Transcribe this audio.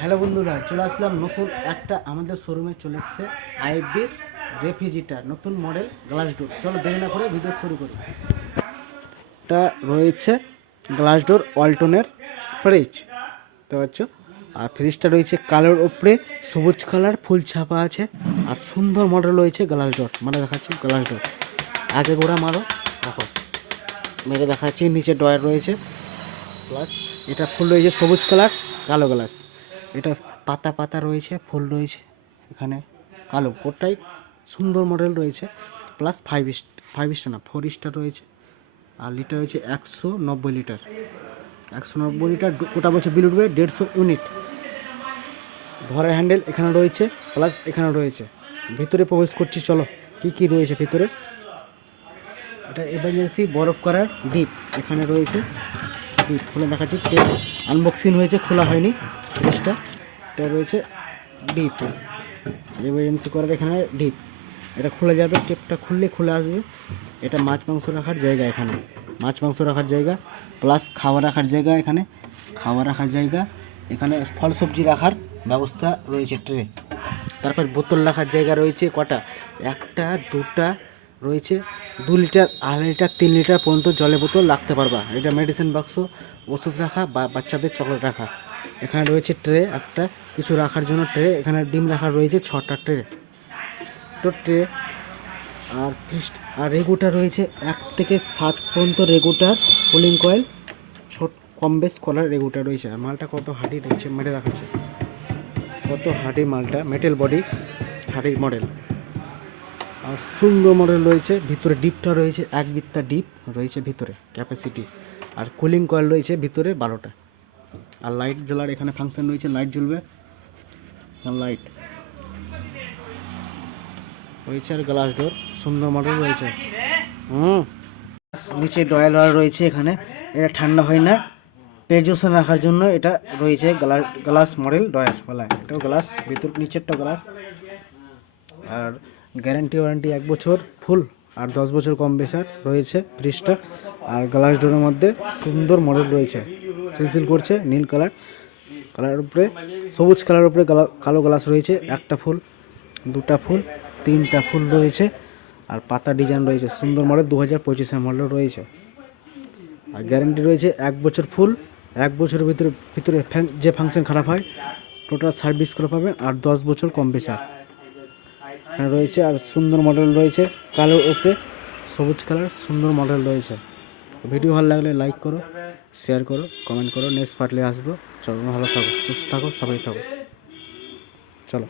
Hello বন্ধুরা, চলে আসলাম নতুন একটা আমাদের শোরুমে চলে এসছে আইএফবি রেফ্রিজারেটর নতুন মডেল গ্লাস ডোর। চলো দেরি না করে ভিডিও শুরু করি। এটা রয়েছে গ্লাস ডোর ওয়ালটনের ফ্রিজ দেখতে পাচ্ছ। আর ফ্রিজটা রয়েছে কালোর ওপরে সবুজ কালার ফুল ছাপা আছে। আর সুন্দর মডেল রয়েছে গ্লাস ডোর, মানে দেখাচ্ছি গ্লাস ডোর। আগে গোড়া মারো, দেখো মেরে দেখাচ্ছি। নিচে ডয়ার রয়েছে, প্লাস এটা ফুল রয়েছে সবুজ কালার কালো গ্লাস। এটা পাতা পাতা রয়েছে, ফুল রয়েছে এখানে কালো কোটটাই সুন্দর মডেল রয়েছে। প্লাস ফাইভ স্টার না 4 স্টার রয়েছে। আর লিটার রয়েছে 190 লিটার। 190 লিটার গোটা বছর বিল উঠবে 150 ইউনিট। ধরার হ্যান্ডেল এখানে রয়েছে, প্লাস এখানে রয়েছে। ভিতরে প্রবেশ করছি, চলো কি কি রয়েছে ভিতরে। এটা এমার্জেন্সি বরফ করার ডিপ এখানে রয়েছে। ডিপ খুলে দেখাচ্ছি, টেপ আনবক্সিং হয়েছে, খোলা হয়নি জিনিসটা। এটা রয়েছে ডিপ এমার্জেন্সি করার এখানে ডিপ। এটা খুলে যাবে, টেপটা খুললে খুলে আসবে। এটা মাছ মাংস রাখার জায়গা, এখানে মাছ মাংস রাখার জায়গা, প্লাস খাওয়া রাখার জায়গা। এখানে খাওয়া রাখার জায়গা, এখানে ফল সবজি রাখার ব্যবস্থা রয়েছে, ট্রে। তারপর বোতল রাখার জায়গা রয়েছে কটা, একটা দুটা রয়েছে। 2 লিটার, 2.5 লিটার, 3 লিটার পর্যন্ত জলের বোতল রাখতে পারবা। এটা মেডিসিন বাক্স, ওষুধ রাখা বা বাচ্চাদের চকলেট রাখা। এখানে রয়েছে ট্রে একটা, কিছু রাখার জন্য ট্রে। এখানে ডিম রাখার রয়েছে 6টা ট্রে, তো ট্রে। আর রেগুটার রয়েছে 1 থেকে 7 পর্যন্ত রেগুটার, কুলিং কয়েল, ছোট কম বেশ কলার রেগুটার রয়েছে। আর মালটা কত হার্ডি রয়েছে মেরে দেখাচ্ছে, কত হার্ডি মালটা, মেটেল বডি হার্ডি মডেল। আর সুন্দর মডেল রয়েছে। ভিতরে ডিপটা রয়েছে 1 বিত্তা ডিপ রয়েছে ভিতরে ক্যাপাসিটি। আর কুলিং কয়েল রয়েছে ভিতরে 12টা। আর লাইট জ্বলার এখানে ফাংশন রয়েছে, লাইট জ্বলবে, লাইট রয়েছে। আর গ্লাস ডোর সুন্দর মডেল রয়েছে। নিচে ডয়াল রয়েছে এখানে। এটা ঠান্ডা হয় না, প্রেজুশন রাখার জন্য এটা রয়েছে গ্লাস মডেল ডয়ার বলা। এটাও গ্লাস, ভিতর নিচেরটা গ্লাস। আর গ্যারান্টি ওয়ারেন্টি 1 বছর ফুল, আর 10 বছর কম বেশার রয়েছে ফ্রিজটা। আর গ্লাস ডোরের মধ্যে সুন্দর মডেল রয়েছে, সিলসিল করছে নীল কালার উপরে সবুজ কালার উপরে কালো গ্লাস রয়েছে। একটা ফুল, দুটা ফুল, 3টা ফুল রয়েছে। আর পাতা ডিজাইন রয়েছে, সুন্দর মডেল 2025 মডেল রয়েছে। আর গ্যারান্টি রয়েছে 1 বছর ফুল। 1 বছরের ভিতরে যে ফাংশন খারাপ হয় টোটাল সার্ভিস করে পাবেন। আর 10 বছর কম বেশার রয়েছে। আর সুন্দর মডেল রয়েছে, কালো ওপরে সবুজ কালার, সুন্দর মডেল রয়েছে। ভিডিও ভালো লাগলে লাইক করো, শেয়ার করো, কমেন্ট করো। নেক্সট পার্টলে আসবো। চলো, ভালো থাকো, সুস্থ থাকো, সবাই থাকো, চলো।